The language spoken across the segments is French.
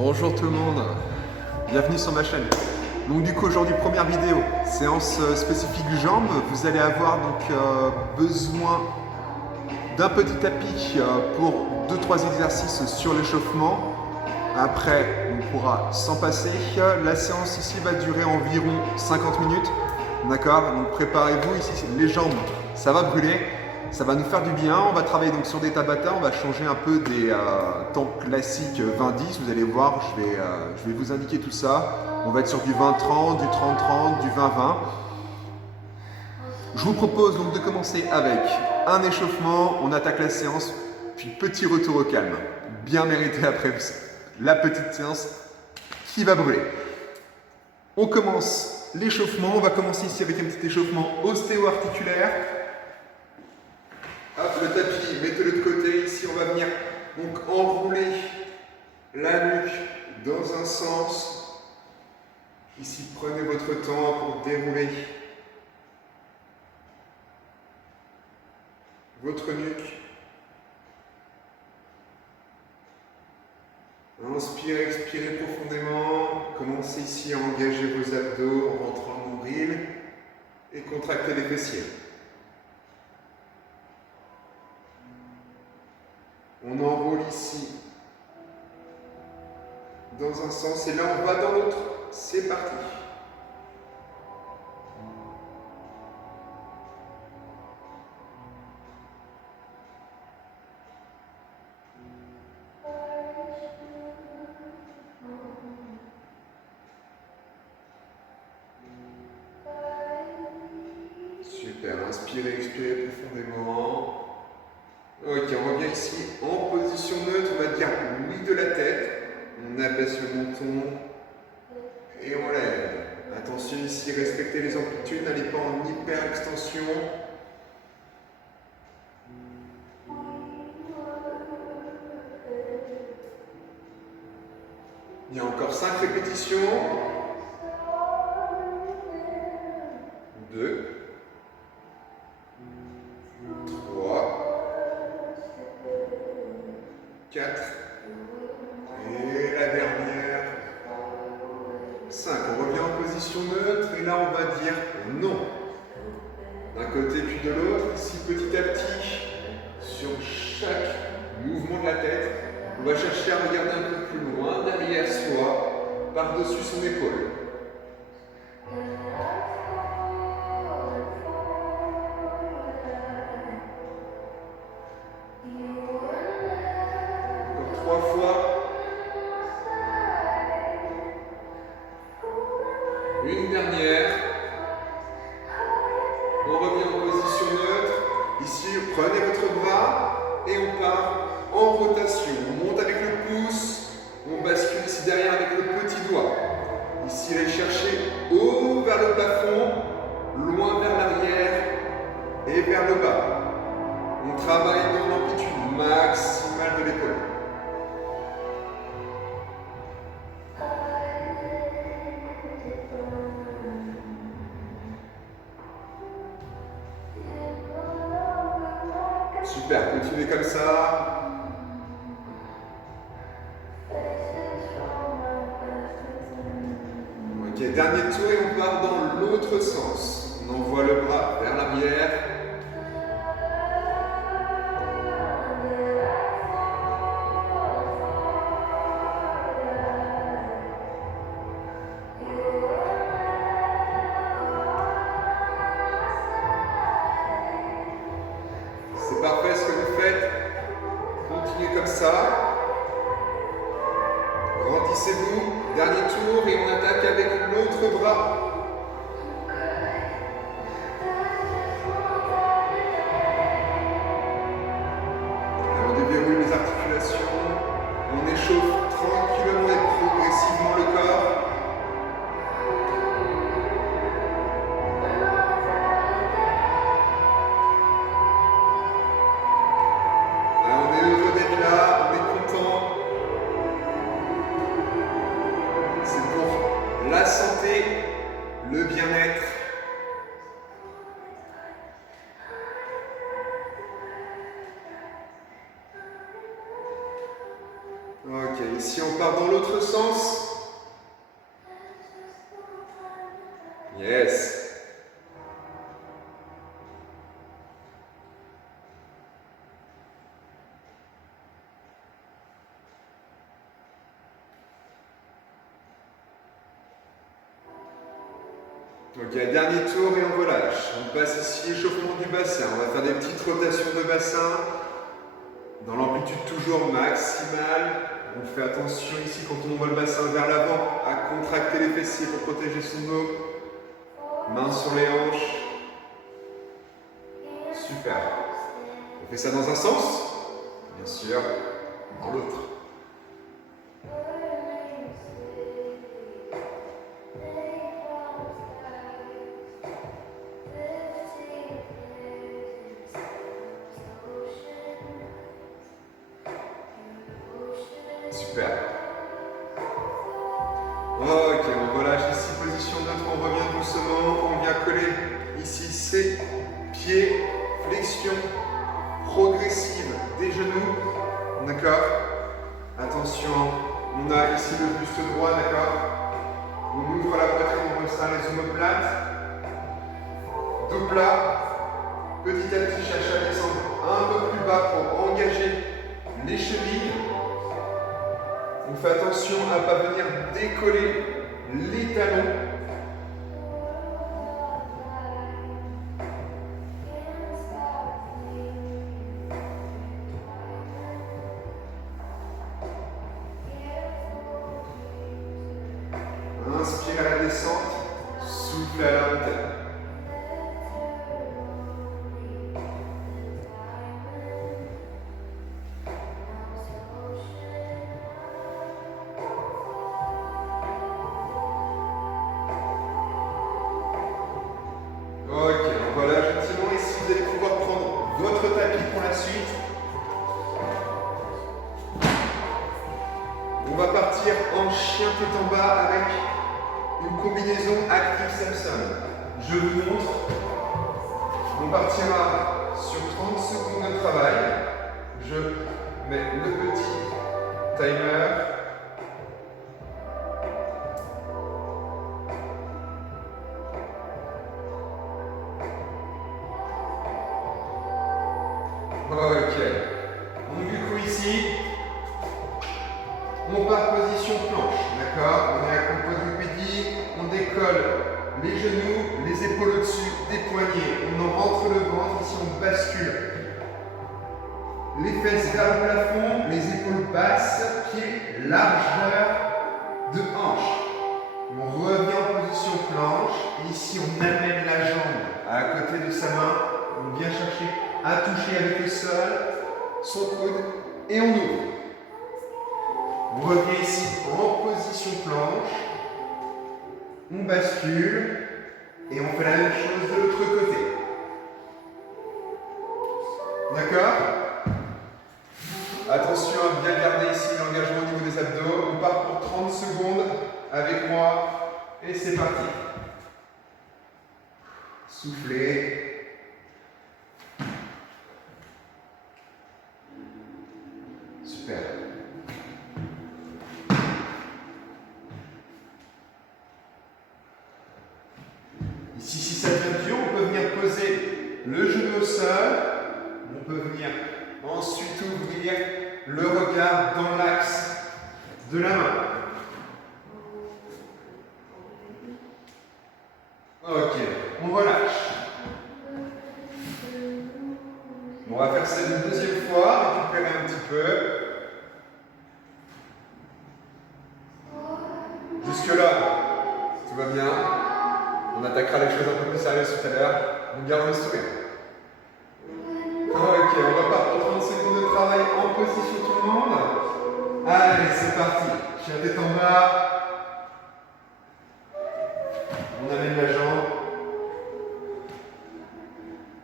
Bonjour tout le monde, bienvenue sur ma chaîne. Donc du coup aujourd'hui première vidéo, séance spécifique jambes. Vous allez avoir donc besoin d'un petit tapis pour 2-3 exercices sur l'échauffement. Après on pourra s'en passer. La séance ici va durer environ 50 minutes. D'accord, donc préparez-vous ici, les jambes ça va brûler. Ça va nous faire du bien, on va travailler donc sur des Tabata, on va changer un peu des temps classiques 20-10, vous allez voir, je vais vous indiquer tout ça. On va être sur du 20-30, du 30-30, du 20-20. Je vous propose donc de commencer avec un échauffement, on attaque la séance, puis petit retour au calme. Bien mérité après la petite séance qui va brûler. On commence l'échauffement, on va commencer ici avec un petit échauffement ostéo-articulaire. Hop, le tapis, mettez-le de côté. Ici, on va venir donc enrouler la nuque dans un sens. Ici, prenez votre temps pour dérouler votre nuque. Inspirez, expirez profondément. Commencez ici à engager vos abdos en rentrant le nombril et contractez les fessiers. On enroule ici dans un sens et là on va dans l'autre. C'est parti. Super, inspirez, expirez profondément. Ok, on revient ici en position neutre, on va dire oui de la tête. On abaisse le menton et on lève. Attention ici, respectez les amplitudes, n'allez pas en hyper extension. Il y a encore 5 répétitions. 2, 3, 4, et la dernière, 5. On revient en position neutre et là on va dire non. D'un côté puis de l'autre, ici petit à petit, sur chaque mouvement de la tête, on va chercher à regarder un peu plus loin, derrière soi, par-dessus son épaule. Encore 3 fois. Une dernière. On revient en position neutre. Ici, prenez votre bras et on part en rotation. On monte avec le pouce. On bascule ici derrière avec le petit doigt. Ici, allez chercher haut vers le plafond, loin vers l'arrière et vers le bas. On travaille dans l'amplitude maximale de l'épaule. Super, continuez comme ça. Ok, dernier tour et on part dans l'autre sens. On envoie le bras vers l'arrière. C'est parfait ce que vous faites. Continuez comme ça. Grandissez-vous. Dernier tour et on attaque avec l'autre bras. On déverrouille les articulations. On échauffe tranquillement et progressivement le corps. On est heureux d'être là, on est content. C'est pour la santé, le bien-être. Ok, ici on part dans l'autre l'autre sens. Yes. Ok, dernier tour et on relâche. On passe ici, échauffement du bassin. On va faire des petites rotations de bassin dans l'amplitude toujours maximale. On fait attention ici quand on envoie le bassin vers l'avant à contracter les fessiers pour protéger son dos. Mains sur les hanches. Super. On fait ça dans un sens, bien sûr, dans l'autre. Super. Ok, on relâche ici, position neutre, on revient doucement, on vient coller ici ses pieds, flexion progressive des genoux, d'accord? Attention, on a ici le buste droit, d'accord? On ouvre la poitrine, on ressent les omoplates, dos plat, petit à petit cherche à descendre un peu plus bas pour engager les chevilles. On fait attention à ne pas venir décoller les talons. Inspire à la descente, souffle à la montée. Ok, on relâche gentiment et si vous allez pouvoir prendre votre tapis pour la suite. On va partir en chien tête en bas avec une combinaison Active Samson. Je vous montre. On partira sur 30 secondes de travail. Je mets le petit timer. Ok. Donc du coup ici, on part position planche, d'accord? On est à quadrupédie, on décolle les genoux, les épaules au-dessus des poignets, on en rentre le ventre, ici on bascule. Les fesses vers le plafond, les épaules basses, pieds, largeur de hanche. On revient en position planche, et ici on amène la jambe à côté de sa main, on vient chercher à toucher avec le sol, son coude, et on ouvre. On revient ici en position planche, on bascule et on fait la même chose de l'autre côté. D'accord? Attention à bien garder ici l'engagement au niveau des abdos. On part pour 30 secondes avec moi et c'est parti. Soufflez. Super. Ici, si ça devient dur, on peut venir poser le genou au sol. On peut venir ensuite ouvrir le regard dans l'axe de la main. Ok, on relâche. On va faire ça une deuxième fois, récupérer un petit peu. Jusque-là, tout va bien. On attaquera les choses un peu plus sérieuses tout à l'heure. On garde le sourire. Ok, on repart pour 30 secondes de travail en position tout le monde. Allez, c'est parti. Chien tête en bas. On amène la jambe.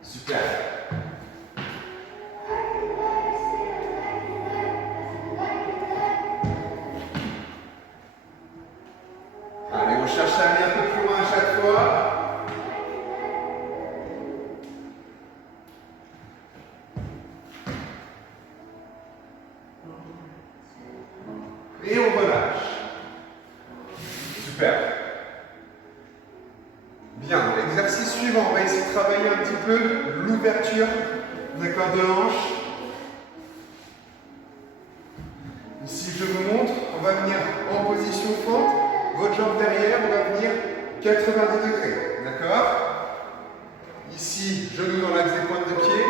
Super. Allez, on cherche à aller un peu plus loin à chaque fois. Et on relâche. Bien, l'exercice suivant, on va essayer de travailler un petit peu l'ouverture, d'accord, de hanche. Ici, je vous montre, on va venir en position fente, votre jambe derrière, on va venir 90 degrés, d'accord? Ici, genou dans l'axe des pointes de pied,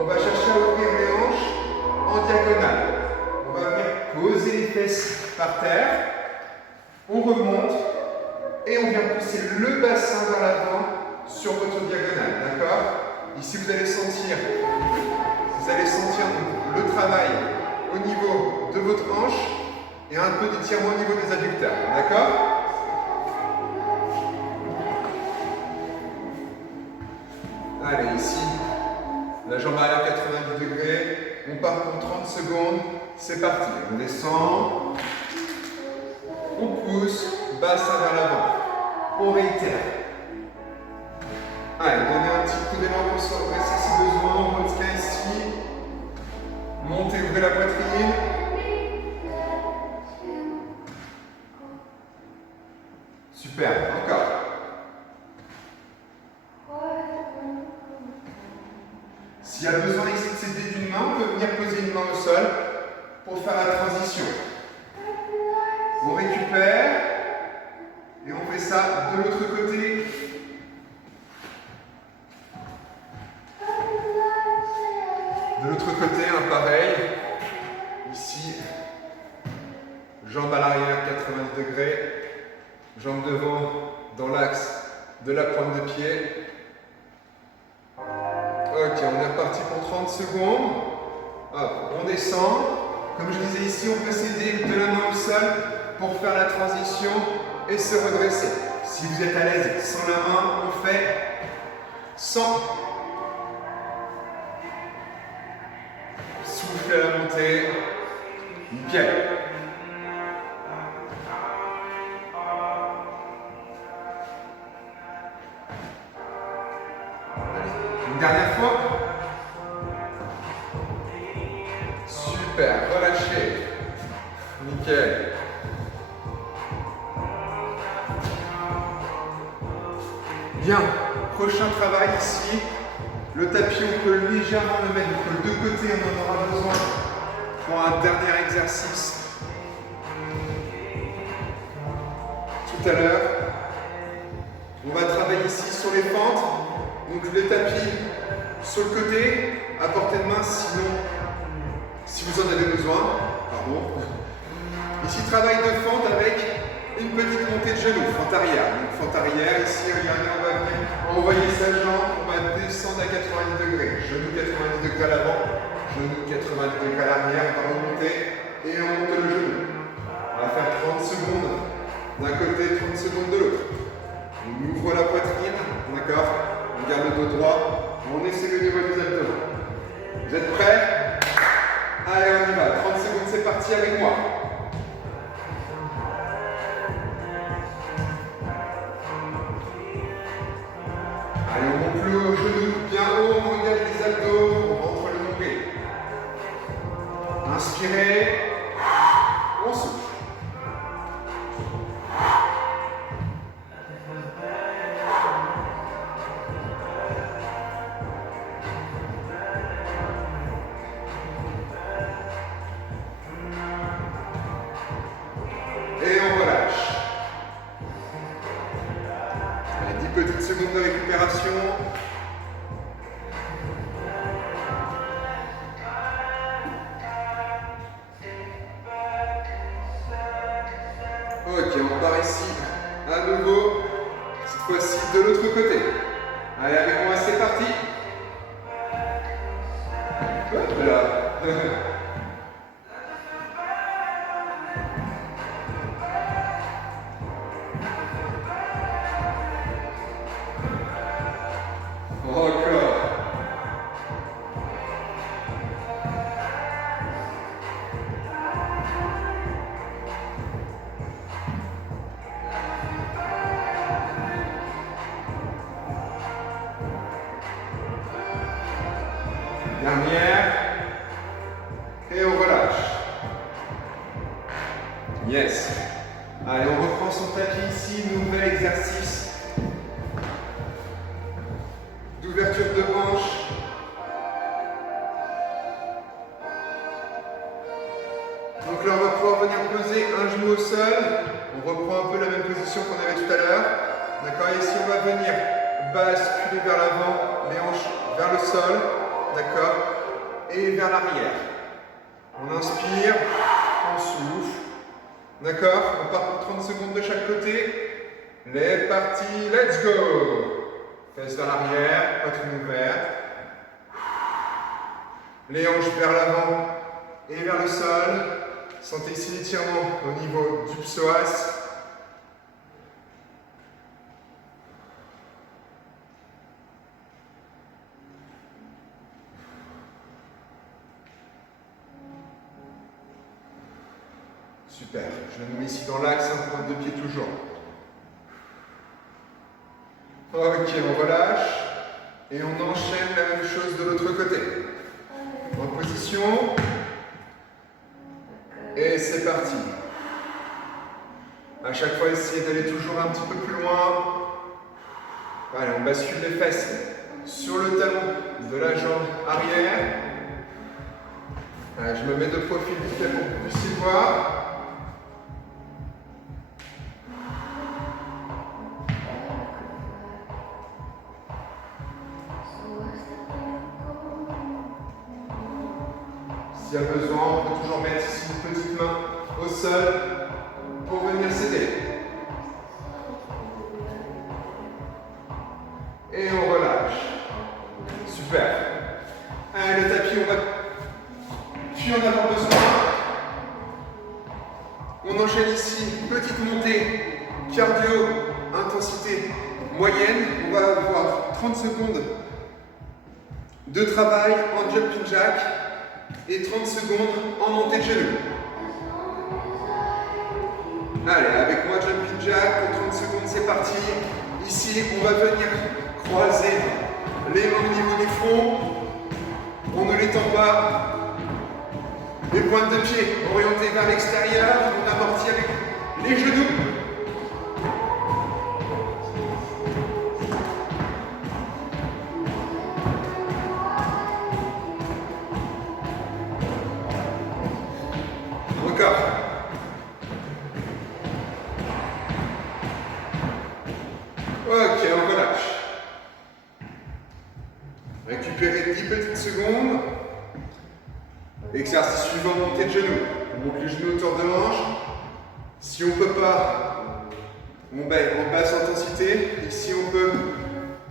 on va chercher à ouvrir les hanches en diagonale. On va venir poser les fesses par terre, on remonte et on vient pousser le bassin vers l'avant sur votre diagonale, d'accord? Ici, vous allez sentir le travail au niveau de votre hanche et un peu d'étirement au niveau des adducteurs, d'accord? Allez, ici, la jambe arrière 90 degrés, on part pour 30 secondes, c'est parti, on descend, on pousse, bassin vers l'avant, on réitère. Allez, donnez un petit coup d'élan pour se redresser si besoin, on retient ici, montez, ouvrez la poitrine. Super, encore. S'il y a besoin ici de s'aider d'une main, on peut venir poser une main au sol pour faire la transition. On récupère et on fait ça de l'autre côté. De l'autre côté, pareil. Ici, jambe à l'arrière, 90 degrés. Jambe devant dans l'axe de la pointe de pied. Ok, on est reparti pour 30 secondes. Hop, on descend. Comme je disais ici, on peut s'aider de la main au sol pour faire la transition et se redresser. Si vous êtes à l'aise sans la main, on fait 100. Soufflez à la montée. Nickel. Une dernière fois. Super, relâchez. Nickel. Bien, prochain travail ici. Le tapis, on peut légèrement le mettre entre les deux côtés, on en aura besoin pour un dernier exercice. Tout à l'heure, on va travailler ici sur les fentes. Donc le tapis sur le côté, à portée de main, sinon, si vous en avez besoin. Pardon. Ici, travail de fente avec une petite montée de genou, fente arrière. Donc fente arrière, ici, regardez, on va venir envoyer sa jambe, on va descendre à 90 degrés. Genou 90 degrés à l'avant, genou 90 degrés à l'arrière, on va remonter et on monte le genou. On va faire 30 secondes d'un côté, 30 secondes de l'autre. On ouvre la poitrine, d'accord? On garde le dos droit, on essaie le niveau des abdos. Vous êtes prêts? Allez, on y va. 30 secondes, c'est parti avec moi. Allez, on monte le genou bien haut, on regarde les abdos, on rentre le nombril. Inspirez, on souffle. Et on relâche. Allez, 10 petites secondes de récupération. Ok, on part ici à nouveau. Cette fois-ci de l'autre côté. Allez, avec moi, c'est parti. Hop là. Encore. Dernière. Et on relâche. Yes. Allez, on reprend son tapis ici. Nouvel exercice D'accord, ici on va venir basculer vers l'avant, les hanches vers le sol, d'accord, et vers l'arrière. On inspire, on souffle, d'accord, on part pour 30 secondes de chaque côté. Les parties, let's go. Fesses vers l'arrière, poitrine ouverte. Les hanches vers l'avant et vers le sol. Sentez ici l'étirement au niveau du psoas. Super, je me mets ici dans l'axe, pointe de pied toujours. Ok, on relâche et on enchaîne la même chose de l'autre côté. En position et c'est parti. À chaque fois, essayez d'aller toujours un petit peu plus loin. Allez, on bascule les fesses sur le talon de la jambe arrière. Allez, je me mets de profil pour que vous puissiez voir. S'il y a besoin, on peut toujours mettre ici une petite main au sol pour venir s'aider. Et on relâche. Super. Allez, le tapis, on va plus en avoir besoin. On enchaîne ici, petite montée, cardio, intensité moyenne. On va avoir 30 secondes de travail en jumping jack et 30 secondes en montée de genoux. Allez, avec moi jumping jack, 30 secondes, c'est parti. Ici, on va venir croiser les mains au niveau du front. On ne les tend pas. Les pointes de pied orientées vers l'extérieur. On amortit avec les genoux. Encore. Ok, on relâche. Récupérez 10 petites secondes. Exercice suivant, montée de genoux. On monte les genoux autour de hanche. Si on ne peut pas, on baisse en basse intensité. Ici, on peut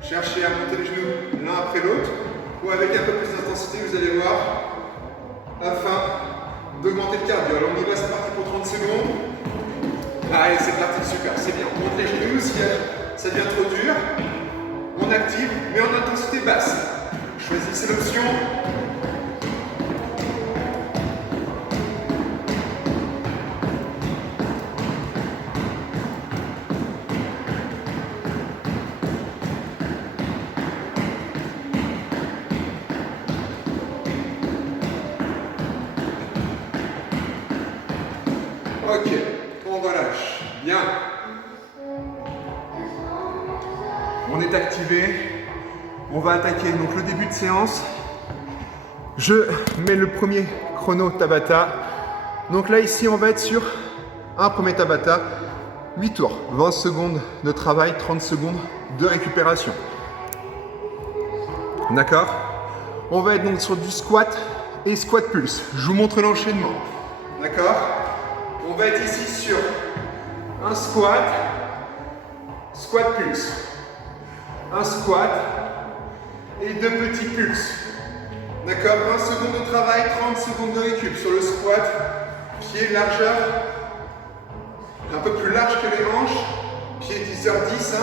chercher à monter les genoux l'un après l'autre. Ou avec un peu plus d'intensité, vous allez voir, afin d'augmenter le cardio. Alors on y va, c'est parti pour 30 secondes. Allez, c'est parti, super, c'est bien. On monte les genoux, si ça devient trop dur, on active, mais en intensité basse. Choisissez l'option. Ok, on relâche. Bien. On est activé. On va attaquer donc le début de séance. Je mets le premier chrono Tabata. Donc là, ici, on va être sur un premier Tabata. 8 tours. 20 secondes de travail, 30 secondes de récupération. D'accord? On va être donc sur du squat et squat pulse. Je vous montre l'enchaînement. D'accord? On va être ici sur un squat, squat pulse, un squat et 2 petits pulses. D'accord, 20 secondes de travail, 30 secondes de récup. Sur le squat, pied largeur, un peu plus large que les hanches, pied 10h10.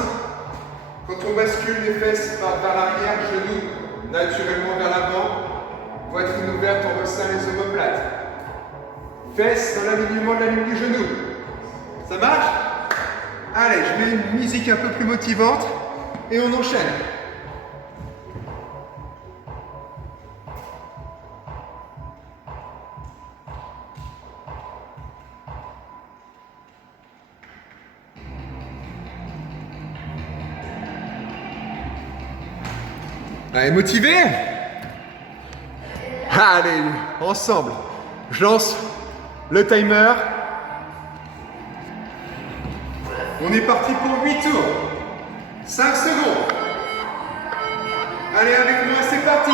Quand on bascule les fesses vers l'arrière, genoux naturellement vers l'avant, poitrine ouverte, on resserre les omoplates. Fesses dans l'alignement de la ligne du genou. Ça marche? Allez, je mets une musique un peu plus motivante et on enchaîne. Allez, motivé? Allez, ensemble. Je lance le timer. On est parti pour 8 tours. 5 secondes. Allez, avec moi, c'est parti.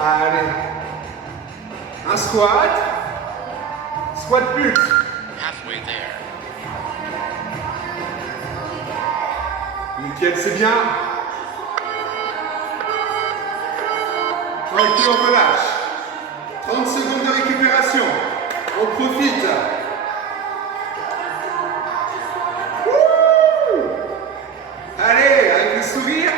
Allez. Un squat. Squat plus. Halfway there. Nickel, c'est bien. Ok, on relâche. 30 secondes de récupération. On profite. Wouh! Allez, avec le sourire.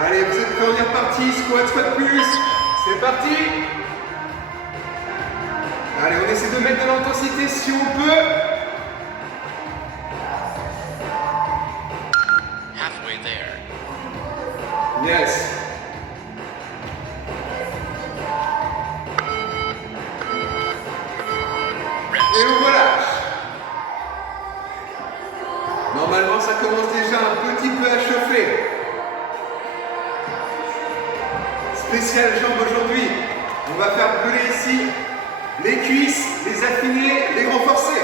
Allez, vous êtes prêts, on est reparti. Squat, squat plus. C'est parti. Allez, on essaie de mettre de l'intensité si on peut. Halfway there. Yes. Et on relâche. Normalement, ça commence déjà un petit peu à chauffer. Spécial jambes aujourd'hui. On va faire brûler ici les cuisses, les affiner, les renforcer.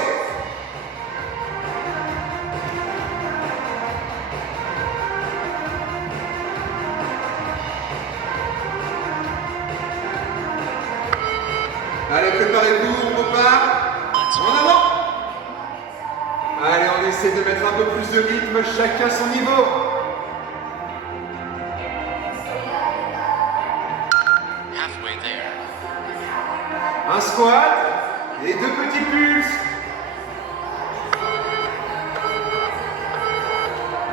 Allez, préparez-vous, on repart. En avant. Allez, on essaie de mettre un peu plus de rythme, chacun son niveau. Halfway there. Un squat et 2 petits pulses.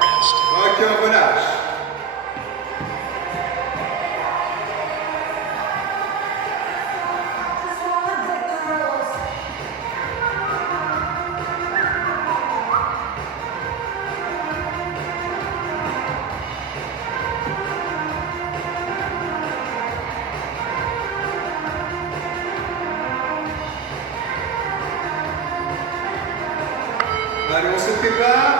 Rest. Ok, on relâche. Allez, on se prépare.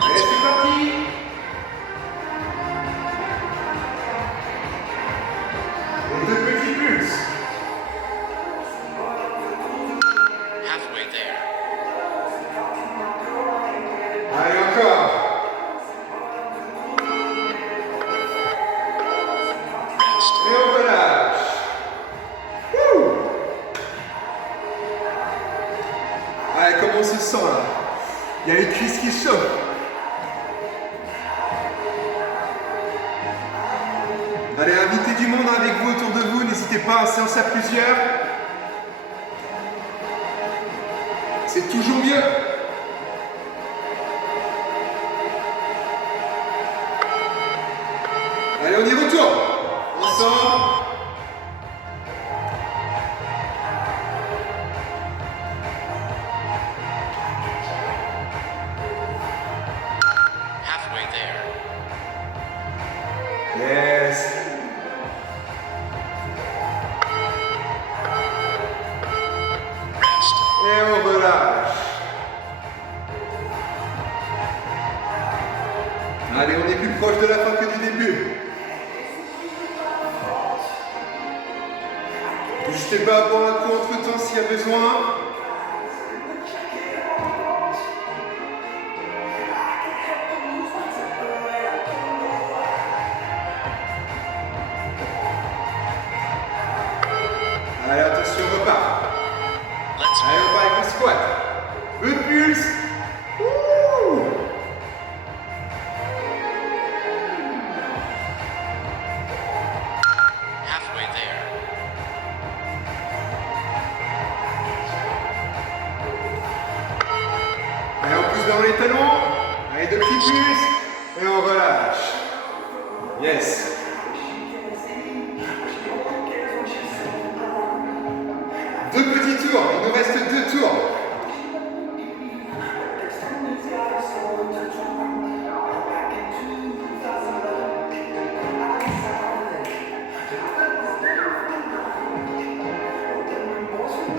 Allez, c'est parti. Et 2 petits pulses. Halfway there. Allez, encore. Rest. Et on relâche. Wouh! Allez, comment on se sent là? Il y a les cuisses qui chauffent. Allez, invitez du monde avec vous autour de vous. N'hésitez pas à séance à plusieurs. C'est toujours mieux. Allez, on y retourne. Ensemble. Halfway there. Yes. Rest. Et on relâche. Allez, on est plus proche de la fin que du début. N'hésitez pas à boire un coup entre temps s'il y a besoin. Allez, attention, on repart. Let's Allez, on part avec le squat. Le pulse. Ouh. halfway there. Allez, on pousse dans les talons. Allez, 2 petits pulses. Et on relâche. Yes. Deux petits tours. Il nous reste 2 tours.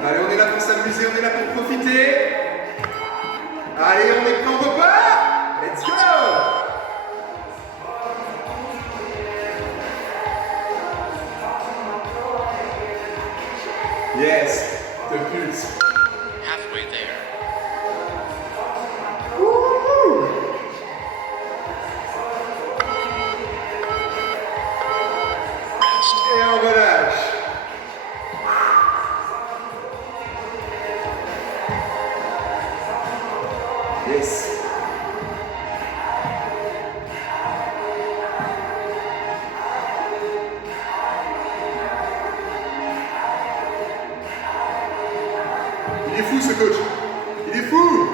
Allez, on est là pour s'amuser, on est là pour profiter. Allez, on est prêt, on repart. Let's go. Yes, the pulse. Halfway there. Wouhou. Rest. Et on relâche. Yes. Il est fou ce coach. Il est fou.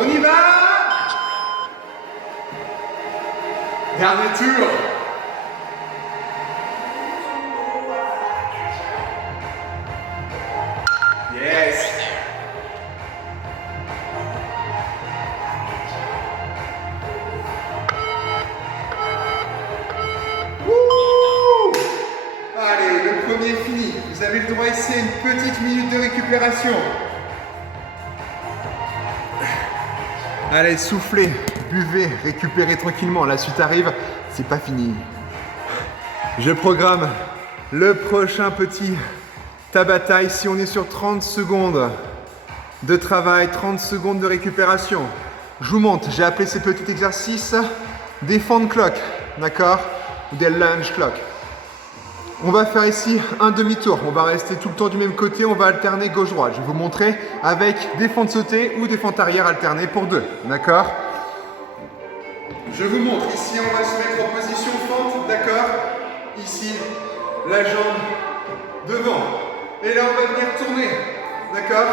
On y va. Dernier tour. Yes. Wouh. Allez, le premier est fini. Vous avez le droit ici à une petite minute de récupération. Allez, soufflez, buvez, récupérez tranquillement. La suite arrive, c'est pas fini. Je programme le prochain petit Tabata. Ici, on est sur 30 secondes de travail, 30 secondes de récupération. Je vous montre, j'ai appelé ces petits exercices des fan clock, d'accord? Ou des lunge clock. On va faire ici un demi-tour. On va rester tout le temps du même côté. On va alterner gauche-droite. Je vais vous montrer avec des fentes sautées ou des fentes arrière alternées pour deux. D'accord? Je vous montre. Ici, on va se mettre en position fente. D'accord? Ici, la jambe devant. Et là, on va venir tourner. D'accord?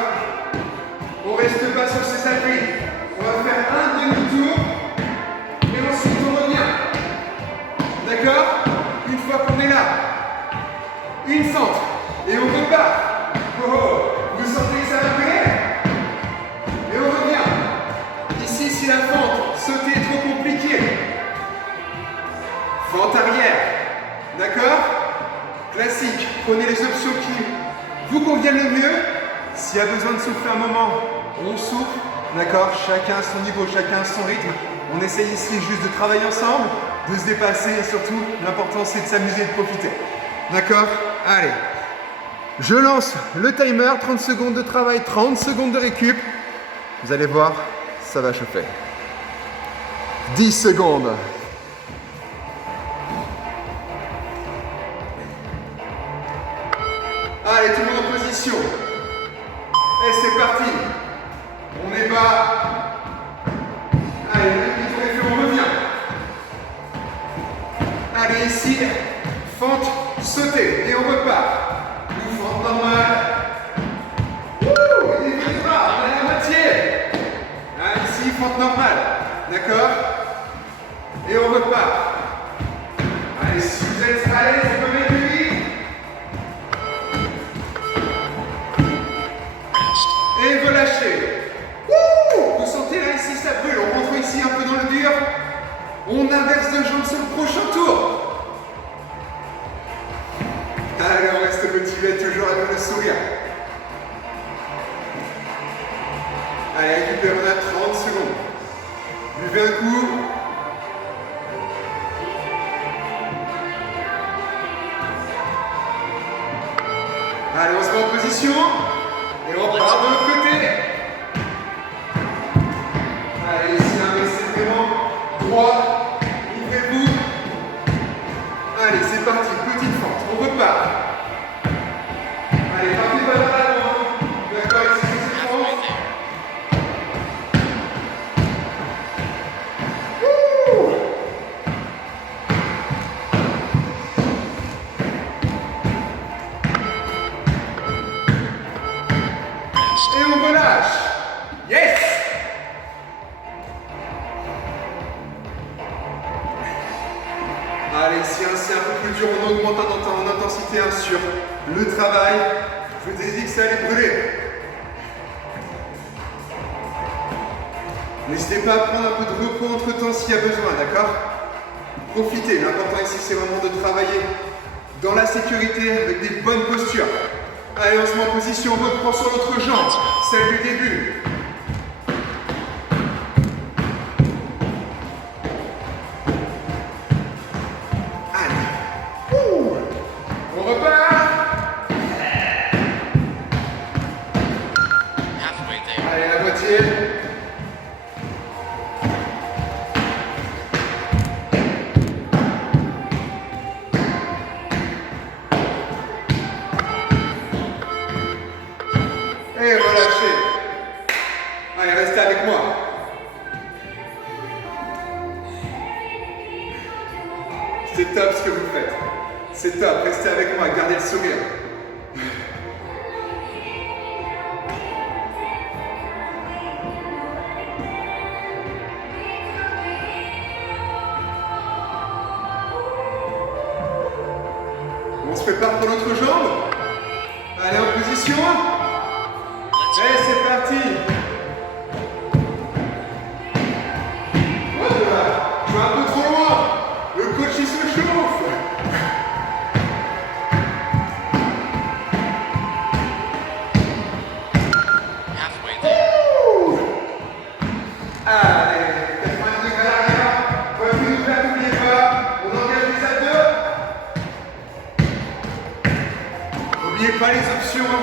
On reste pas sur ses appuis. On va faire un demi-tour. Et ensuite, on revient. D'accord? Une fois qu'on est là. Une fente et on repart. Oh, oh. Vous sentez que ça va faire? Et on revient. Ici, si la fente sauter est trop compliquée, fente arrière. D'accord? Classique. Prenez les options qui vous conviennent le mieux. S'il y a besoin de souffler un moment, on souffle. D'accord? Chacun à son niveau, chacun à son rythme. On essaye ici juste de travailler ensemble, de se dépasser et surtout, l'important c'est de s'amuser et de profiter. D'accord? Allez, je lance le timer, 30 secondes de travail, 30 secondes de récup. Vous allez voir, ça va chauffer. 10 secondes. Allez, tout le monde en position. Et c'est parti. On est bas. Allez, le demi-tour est fait, on revient. Allez, ici, fente sautée et on repart. Une fente normale. Ouh, et des bras, on est à la moitié. Ah, ici, fente normale. D'accord? Et on repart. Allez, si vous êtes à l'aise, vous pouvez mettre du vide. Et relâchez. Ouh, vous sentez là, ici, ça brûle. On rentre ici un peu dans le dur. On inverse de jambes sur le prochain tour. Allez, on reste motivé toujours avec le sourire. Allez, récupère, on a 30 secondes. Buvez un coup. Allez, on se met en position. Et on repart de l'autre côté. Allez, ici, c'est vraiment droit. Ouvrez-vous. Allez, c'est parti. Petite fente. On repart. Allez, partez pas vers l'avant. D'accord, ici, c'est fente. Et on relâche. Yes! Allez, ici, c'est un peu plus dur. On augmente en intensité sur le travail. Je vous ai dit que ça allait brûler. N'hésitez pas à prendre un peu de repos entre temps s'il y a besoin, d'accord? Profitez. L'important ici, c'est vraiment de travailler dans la sécurité avec des bonnes postures. Allez, on se met en position, on reprend sur l'autre jambe, celle du début. Allez, on repart. Halfway there. Allez, la moitié. Et relâchez. Allez, restez avec moi. C'est top ce que vous faites. C'est top, restez avec moi, gardez le sourire. On se prépare pour l'autre jambe. Allez, en position. Allez, c'est parti. Voilà. Je vais un peu trop loin. Le coach, il se chauffe. Halfway there. Allez, 90 degrés à l'arrière. Poitrine ouverte, n'oubliez pas. On engage les abdos. N'oubliez pas les options.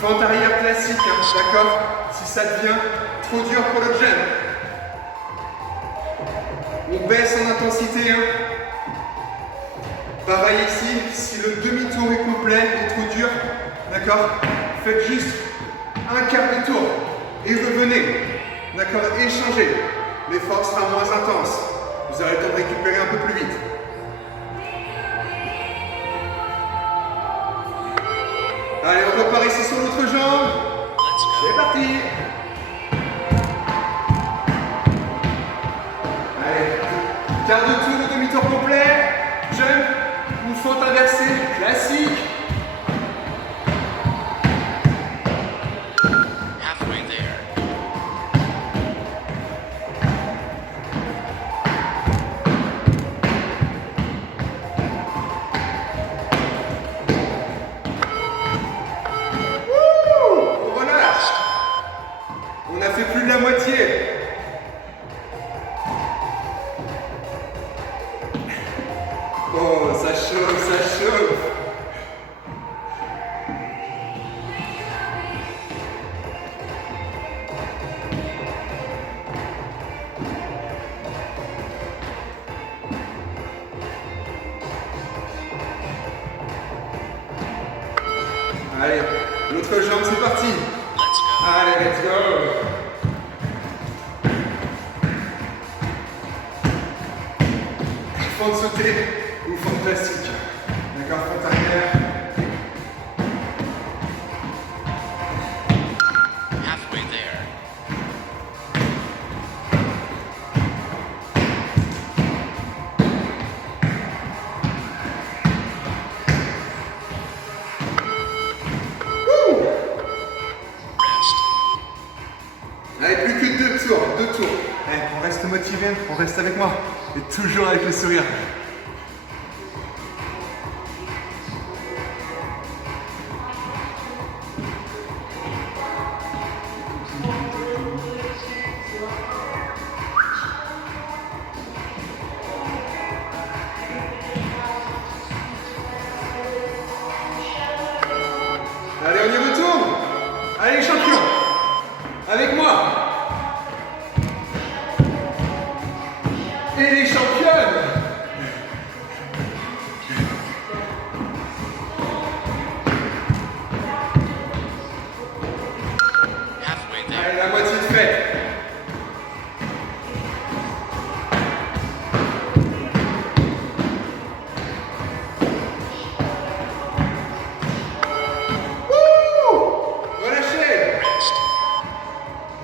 Fente arrière classique, d'accord? Si ça devient trop dur pour le jab. On baisse en intensité. Pareil ici, si le demi-tour est complet et trop dur, d'accord? Faites juste un quart de tour et revenez, d'accord? Échangez. L'effort sera moins intense. Vous aurez le temps de récupérer un peu plus vite. Allez, on repart ici sur l'autre jambe. Let's go. C'est parti. Allez, quart de tour ou demi-tour complet. Jump ou fente inversée, classique. Halfway there. On relâche. On a fait plus de la moitié. Oh, ça chauffe, ça chauffe. Allez, l'autre jambe, c'est parti. Let's go. Allez, let's go. Fente sautée ou fente classique. D'accord, fente arrière. Halfway there. Rest. Allez, plus que deux tours, deux tours. Allez, on reste motivé, on reste avec moi. Et toujours avec le sourire. Allez, on y retourne. Allez, les champions. Avec moi. Et les championnes. Halfway there. Allez, la moitié de fait. Wouh! Relâchez. Rest.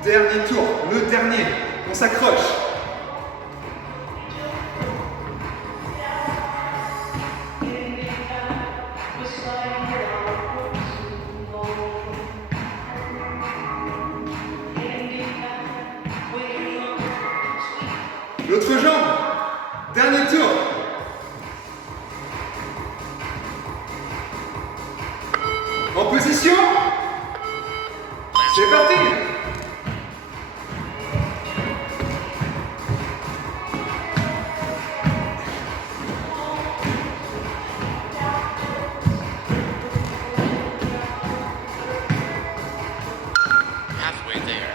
Dernier tour, le dernier. On s'accroche. L'autre jambe. Dernier tour. En position. C'est parti. Halfway there.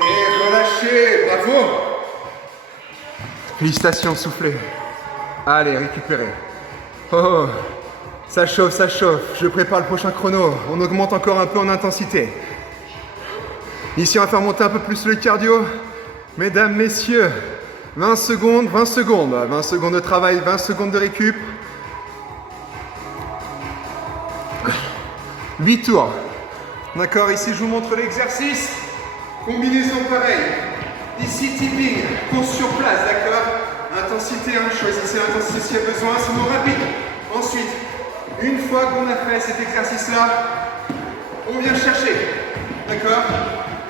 Et relâchez, bravo. Félicitations, soufflez. Allez, récupérez. Oh, ça chauffe, ça chauffe. Je prépare le prochain chrono. On augmente encore un peu en intensité. Ici, on va faire monter un peu plus le cardio. Mesdames, messieurs, 20 secondes, 20 secondes. 20 secondes de travail, 20 secondes de récup. 8 tours. D'accord, ici, je vous montre l'exercice. Combinaison pareille. Ici, tipping, course sur place, d'accord? Intensité, hein, choisissez l'intensité s'il y a besoin, sinon rapide. Ensuite, une fois qu'on a fait cet exercice-là, on vient chercher, d'accord?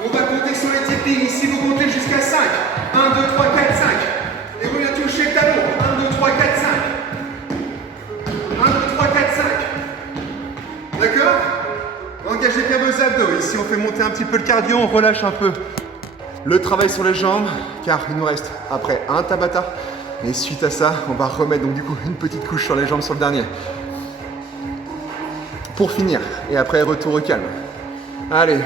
On va compter sur les tippings. Ici, vous comptez jusqu'à 5. 1, 2, 3, 4, 5. Et on vient toucher le talon. 1, 2, 3, 4, 5. 1, 2, 3, 4, 5. D'accord? Engagez bien vos abdos. Ici, on fait monter un petit peu le cardio. On relâche un peu le travail sur les jambes, car il nous reste après un Tabata. Et suite à ça, on va remettre donc du coup une petite couche sur les jambes sur le dernier. Pour finir. Et après, retour au calme. Allez.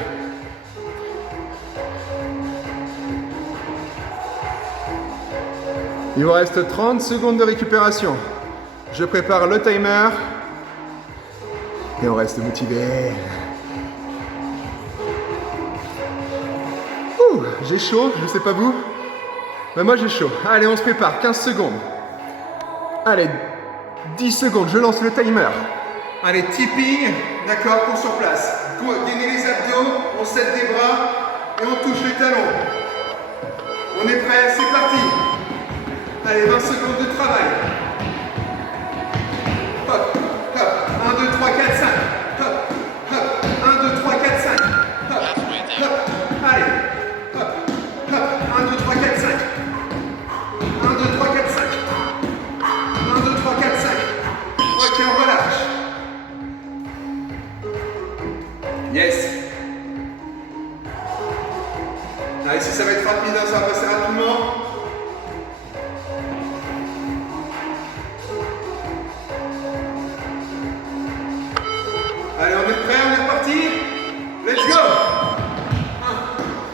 Il vous reste 30 secondes de récupération. Je prépare le timer. Et on reste motivé. Ouh, j'ai chaud, je sais pas vous. Mais moi j'ai chaud. Allez, on se prépare, 15 secondes. Allez, 10 secondes, je lance le timer. Allez, tipping, d'accord, cours sur place. Gainez les abdos, on s'aide des bras et on touche les talons. On est prêt, c'est parti. Allez, 20 secondes de travail. Hop, hop, 1, 2, 3, 4, 5. Hop, hop, 1, 2, 3, 4, 5. Hop, hop, allez. Hop, hop, 1, 2, 3, 4, 5. 1, 2, 3, 4, 5. 1, 2, 3, 4, 5. Ok, on relâche. Yes. Là, ici, ça va être rapide, hein, ça va passer rapidement. Allez, on est prêt, on est reparti. Let's go.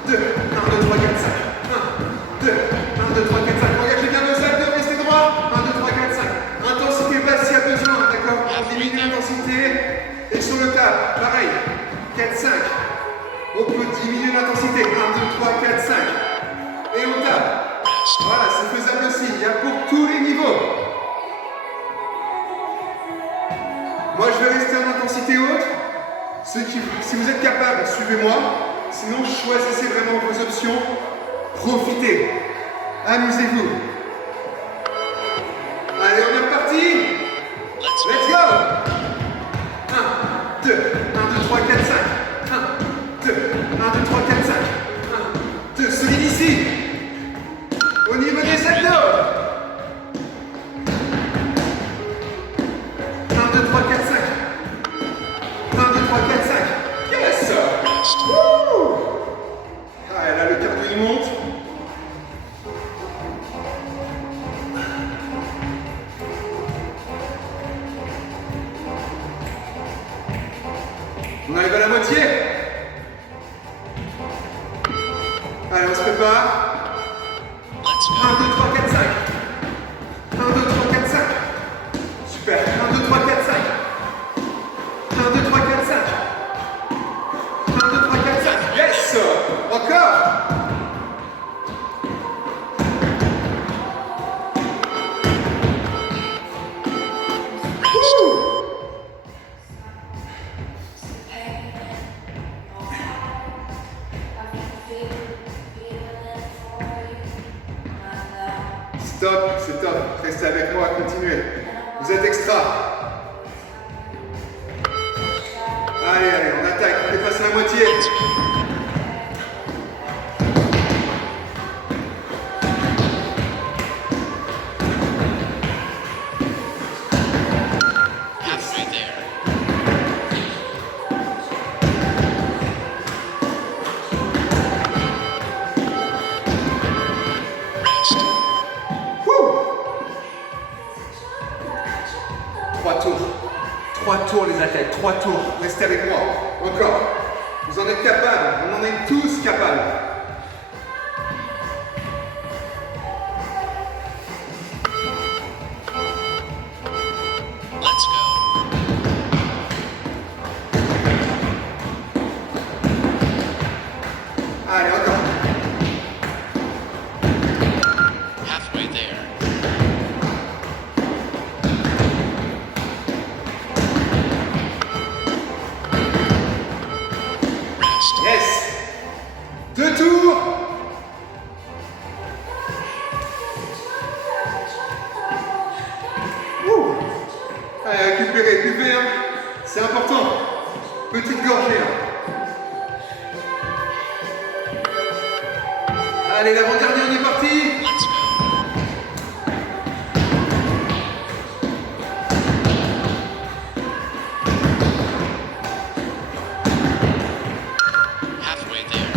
1, 2, 1, 2, 3, 4, 5. 1, 2, 1, 2, 3, 4, 5. Engagez bien vos abdos, restez droit. 1, 2, 3, 4, 5. Intensité basse s'il y a besoin, d'accord? On diminue l'intensité. Et sur le table, pareil. 4, 5. On peut diminuer l'intensité. 1, 2, 3, 4, 5. Et on tape. Voilà, c'est faisable aussi. Il y a pour tous les niveaux. Moi, je vais rester en intensité haute. Si vous êtes capable, suivez-moi. Sinon, choisissez vraiment vos options. Profitez. Amusez-vous. Allez, on est reparti. Let's go. 1, 2, 1, 2, 3, 4, 5. 1, 2, 1, 2, 3, 4, 5. 1, 2, solide ici. Au niveau des abdos. 1, 2, 3, 4, 5. 1, 2, 3, 4, 5. Yes! Wouh! Ah, là, le cardio il monte. On arrive à la moitié. Allez, on se prépare. 1, 2, 3, 4, 5. 1, 2, 3, 4, 5. Super. 1, 2, 3, 4, 5. 1, 2, 3, 4, 5. 1, 2, 3, 4, 5. Yes! Encore! Wouh! Stop, c'est top. Restez avec moi, continuez. Vous êtes extra. Allez, allez, on attaque. On dépasse la moitié. moitié. Halfway there. Rest. Trois tours. 3 tours les athlètes, 3 tours. Restez avec moi. Encore. Vous en êtes capables. On en est tous capables. Let's go. Allez, encore. Halfway there. Rest. Yes. 2 tours. Ouh. Allez, récupérez, buvez, hein. C'est important. Petite gorgée. Hein. Allez, l'avant-dernier, on est parti. Let's go. Halfway there.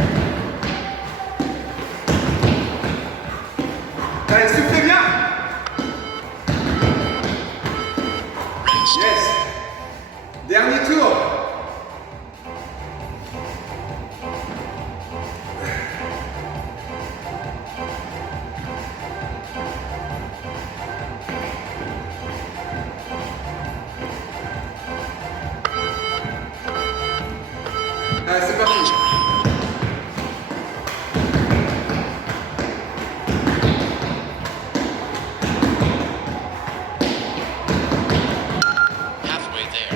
Allez, soufflez bien. Rest. Yes. Dernier tour. Allez, c'est parti. Last round. Halfway there.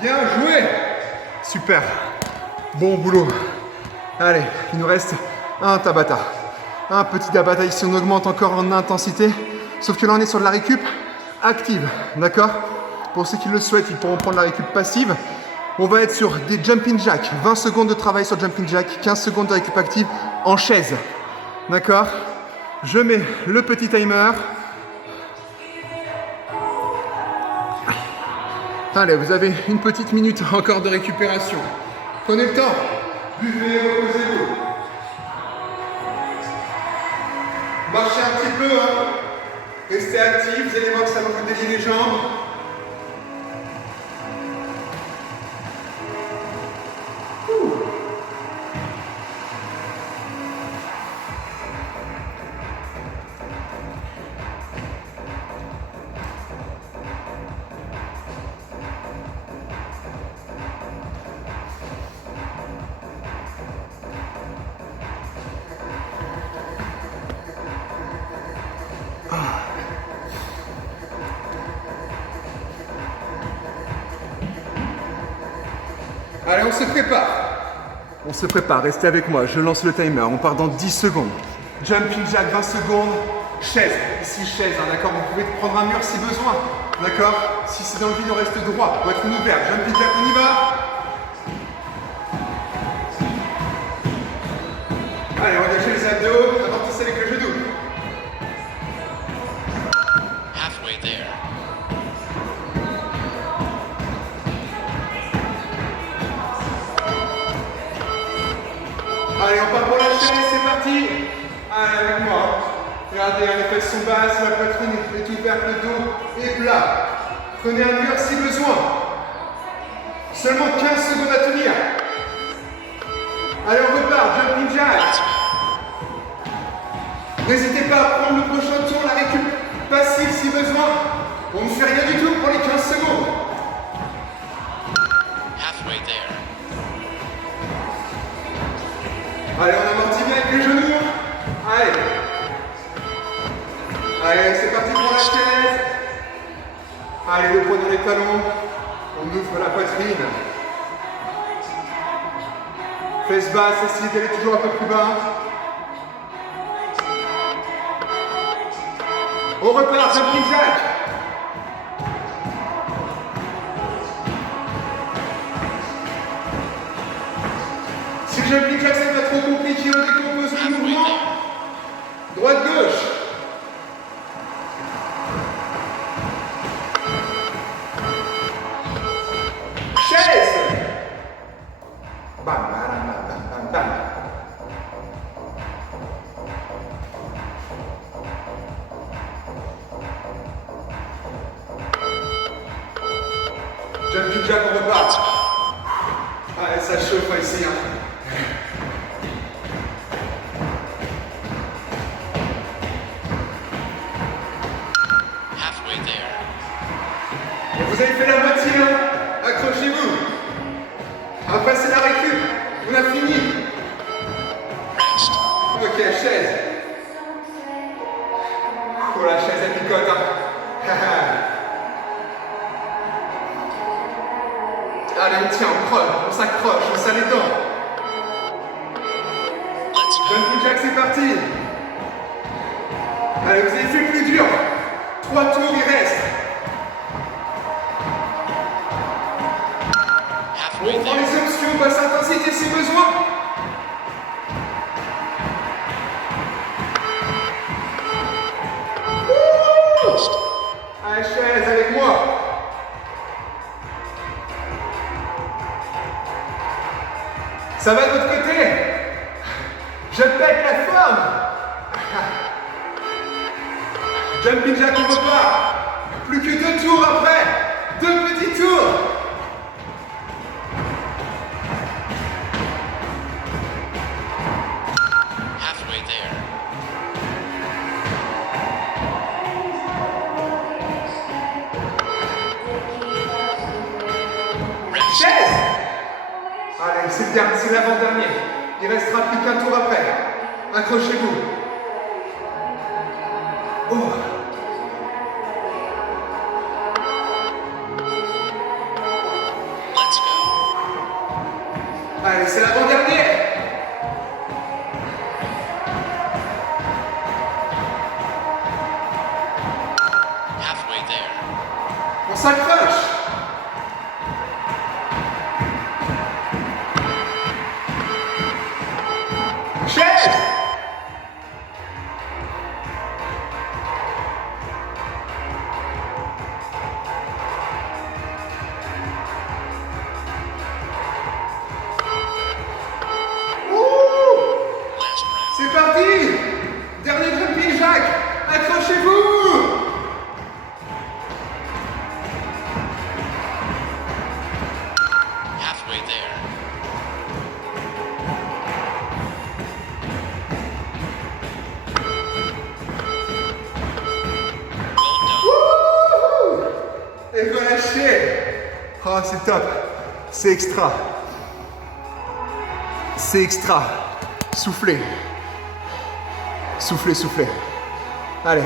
Bien joué. Super. Bon boulot. Allez, il nous reste un Tabata. Un petit Tabata ici, on augmente encore en intensité. Sauf que là, on est sur de la récup active. D'accord? Pour ceux qui le souhaitent, ils pourront prendre la récup passive. On va être sur des jumping jacks. 20 secondes de travail sur jumping jack, 15 secondes de récup active en chaise. D'accord? Je mets le petit timer. Allez, vous avez une petite minute encore de récupération. Prenez le temps. Buvez, reposez-vous. Marchez un petit peu, hein. Restez actifs, vous allez voir que ça va vous délier les jambes. Allez, on se prépare. On se prépare, restez avec moi, je lance le timer, on part dans 10 secondes. Jumping jack, 20 secondes. Chaise, ici chaise, hein, d'accord? Vous pouvez prendre un mur si besoin, d'accord? Si c'est dans le vide, on reste droit, poitrine ouverte. Jumping jack, on y va. Allez, relâchez les abdos, amortissez avec le genou. Halfway there. Allez, on part pour la chaise, c'est parti. Allez, avec moi. Regardez, les fesses sont basses, la poitrine est ouverte, le dos est plat. Prenez un mur si besoin. Seulement 15 secondes à tenir. Allez, on repart, jumping jack. N'hésitez pas à prendre le prochain tour, la récup passive si besoin. On ne fait rien du tout pour les 15 secondes. Halfway there. Allez, on amortit bien avec les genoux. Allez. Allez, c'est parti pour la chaise. Allez, le poids dans les talons. On ouvre la poitrine. Fesses basses, essayez d'aller toujours un peu plus bas. On repart, jumping jack. Si le jumping jack c'est pas trop compliqué, on décompose le Halfway mouvement. there. Droite-gauche. Chaise. Bam, bam, bam, bam, bam, bam. Jumping jack, on repart. Allez, ça chauffe ici. Halfway there. Et vous avez fait la moitié, hein? Accrochez-vous. Après, c'est la récup. On a fini. Rest. Ok, chaise. Oh, la chaise, elle picote, hein. Allez, on tient, on creuse, on s'accroche, on serre les dents. Let's go. Jumping jack, c'est parti. Allez, vous avez fait le plus dur. 3 tours, il reste. Halfway On prend there. les options, basse intensité si besoin. Rest. Allez, chaise, avec moi. Ça va de l'autre côté. Je pète la forme. Jumping jack, on repart. Plus que 2 tours après. 2 petits tours. Halfway there. Rest. Chaise. Allez, c'est le dernier, c'est l'avant-dernier. Il restera plus qu'un tour après. Accrochez-vous. Oh. Let's go. Allez, c'est l'avant-dernier. Halfway there. On s'accroche. Chaise. Last round. C'est parti. Dernier jumping jack. Accrochez-vous. Halfway there. Well done. Wouhou. Et relâchez. Oh, c'est top. C'est extra. C'est extra. Soufflez. Soufflez, soufflez. Allez.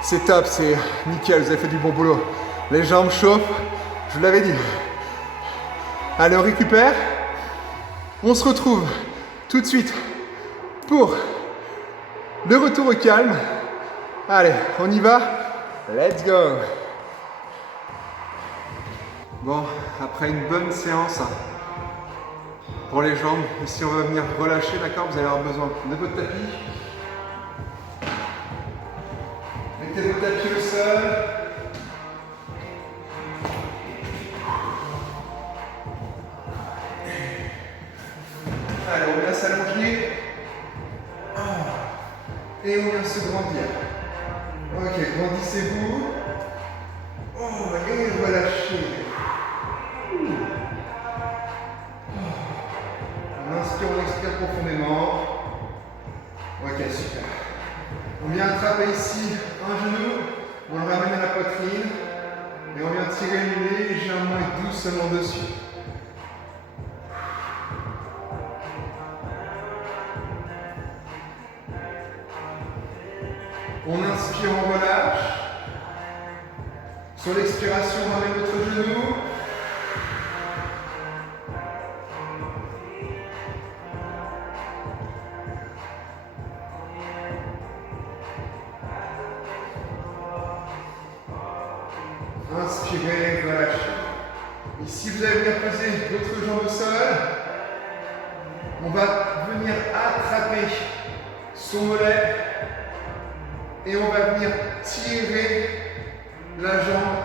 C'est top, c'est nickel, vous avez fait du bon boulot. Les jambes chauffent, je vous l'avais dit. Allez, on récupère. On se retrouve tout de suite pour le retour au calme. Allez, on y va. Let's go. Bon, après une bonne séance pour les jambes, ici on va venir relâcher, d'accord? Vous allez avoir besoin de votre tapis. Mettez votre tapis au sol. Allez, on vient s'allonger. Et on vient se grandir. Ok, grandissez-vous. Oh, et relâchez. On inspire, on expire profondément. Ok, super. On vient attraper ici un genou, on le ramène à la poitrine et on vient tirer légèrement et doucement dessus. On inspire, on relâche. Sur l'expiration, on ramène notre genou. Inspirez, relâchez. Ici, vous allez venir poser votre jambe au sol. On va venir attraper son mollet et on va venir tirer la jambe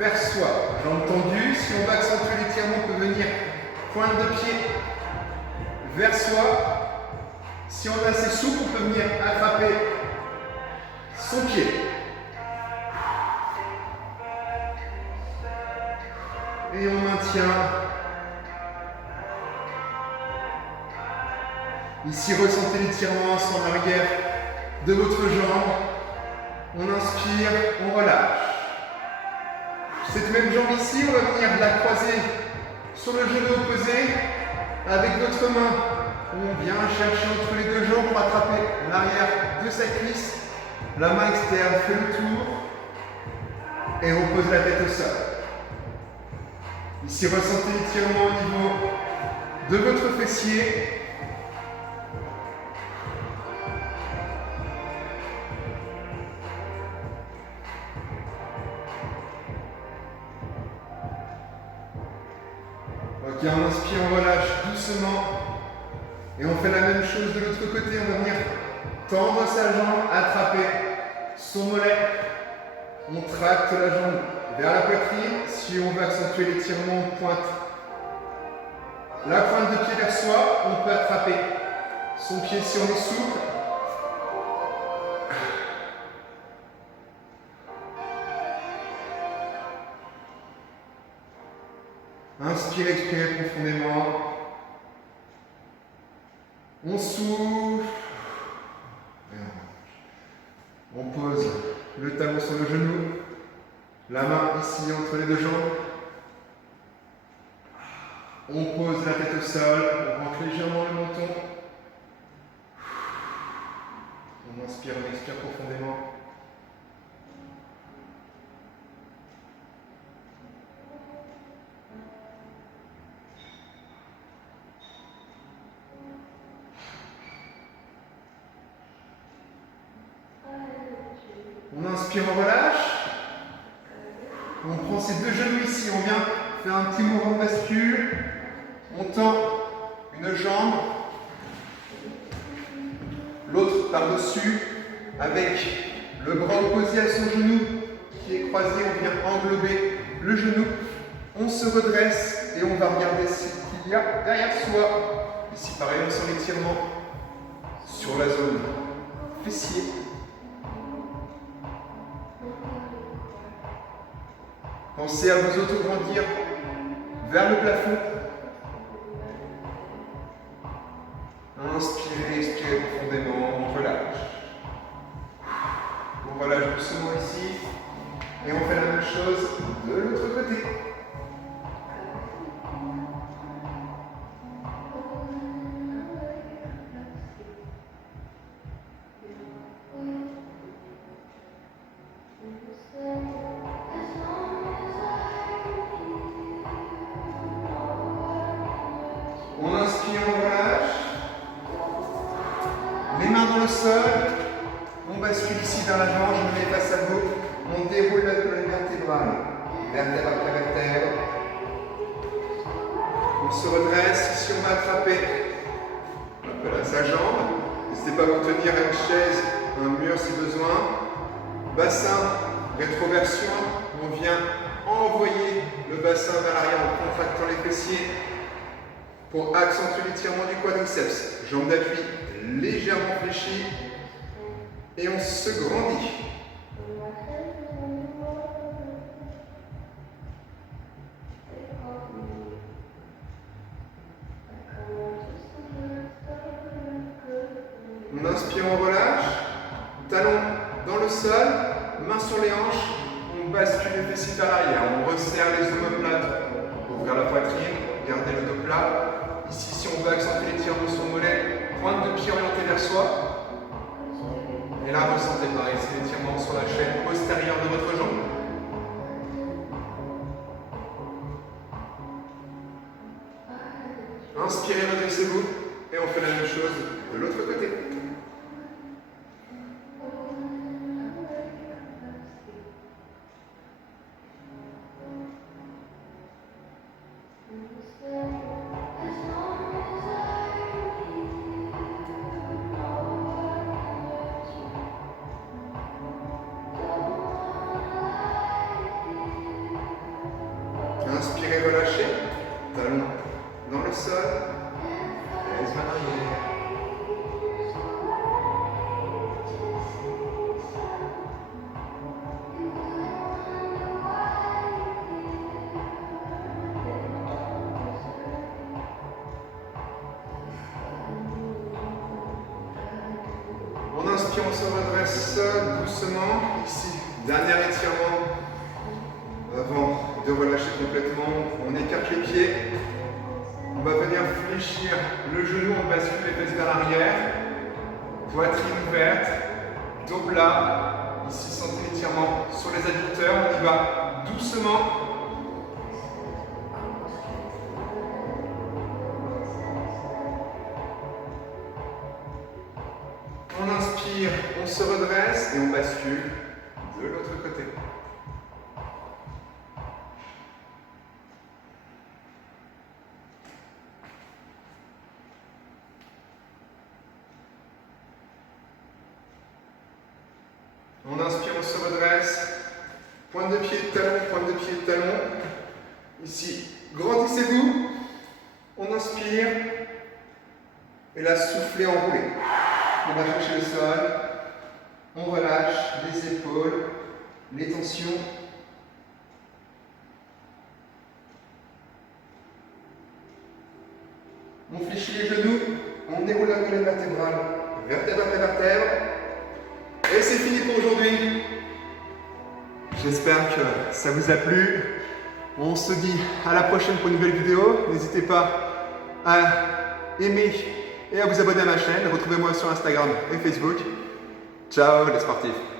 vers soi. Jambe tendue. Si on va accentuer l'étirement, on peut venir pointe de pied vers soi. Si on est assez souple, on peut venir attraper son pied. Et on maintient. Ici, ressentez l'étirement sur l'arrière de votre jambe. On inspire, on relâche. Cette même jambe ici, on va venir la croiser sur le genou opposé. Avec notre main, on vient chercher entre les deux jambes pour attraper l'arrière de sa cuisse. La main externe fait le tour. Et on pose la tête au sol. Ici, ressentez l'étirement au niveau de votre fessier. Ok, on inspire, on relâche doucement. Et on fait la même chose de l'autre côté. On va venir tendre sa jambe, attraper son mollet. On tracte la jambe vers la poitrine. Si on veut accentuer l'étirement, on pointe la pointe de pied vers soi. On peut attraper son pied si on est souple. Inspirez, expirez profondément. On souffle. On pose le talon sur le genou. La main ici entre les deux jambes. On pose la tête au sol. On rentre légèrement le menton. On inspire, on expire profondément. On inspire, on relâche. On prend ces deux genoux ici. On vient faire un petit mouvement de bascule. On tend une jambe. L'autre par-dessus. Avec le bras opposé à son genou qui est croisé. On vient englober le genou. On se redresse et on va regarder ce qu'il y a derrière soi. Ici, pareil, on sent l'étirement sur la zone fessier. Pensez à vous auto-grandir vers le plafond. Inspirez, expirez profondément, on relâche. On relâche doucement ici. Et on fait la même chose de l'autre côté. On inspire, on relâche. Les mains dans le sol. On bascule ici vers l'avant, je me mets face à vous. On déroule la colonne vertébrale. Vertèbre après vertèbre. On se redresse. Ici, on va attraper sa jambe. N'hésitez pas à vous tenir à une chaise, un mur si besoin. Bassin, rétroversion. On vient envoyer le bassin vers l'arrière en contractant les fessiers pour accentuer l'étirement du quadriceps. Jambes d'appui légèrement fléchies et on se grandit. On inspire, on relâche. Talons dans le sol, mains sur les hanches. On bascule les fessiers vers l'arrière. On resserre les omoplates pour ouvrir la poitrine. Gardez le dos plat. Ici, si on veut accentuer l'étirement sur le mollet, pointe de pied orientée vers soi. Et là, ressentez pareil, c'est l'étirement sur la chaîne postérieure de votre jambe. Inspirez, redressez-vous. Et on fait la même chose de l'autre côté. On inspire, on se redresse doucement. Ici, dernier étirement avant de relâcher complètement. On écarte les pieds. On va venir fléchir le genou, on bascule les fesses vers l'arrière. Poitrine ouverte, dos plat. Ici, sentez l'étirement sur les adducteurs. On y va doucement. On inspire, on se redresse et on bascule de l'autre côté. On inspire, on se redresse. Pointe de pied, talon, pointe de pied, talon. Ici, grandissez-vous. On inspire. Et là, soufflez, enroulez. On va chercher le sol. On relâche les épaules, les tensions. On fléchit les genoux. On déroule la colonne vertébrale, vertèbre après vertèbre. Et c'est fini pour aujourd'hui. J'espère que ça vous a plu. On se dit à la prochaine pour une nouvelle vidéo. N'hésitez pas à aimer et à vous abonner à ma chaîne. Retrouvez-moi sur Instagram et Facebook. Ciao les sportifs.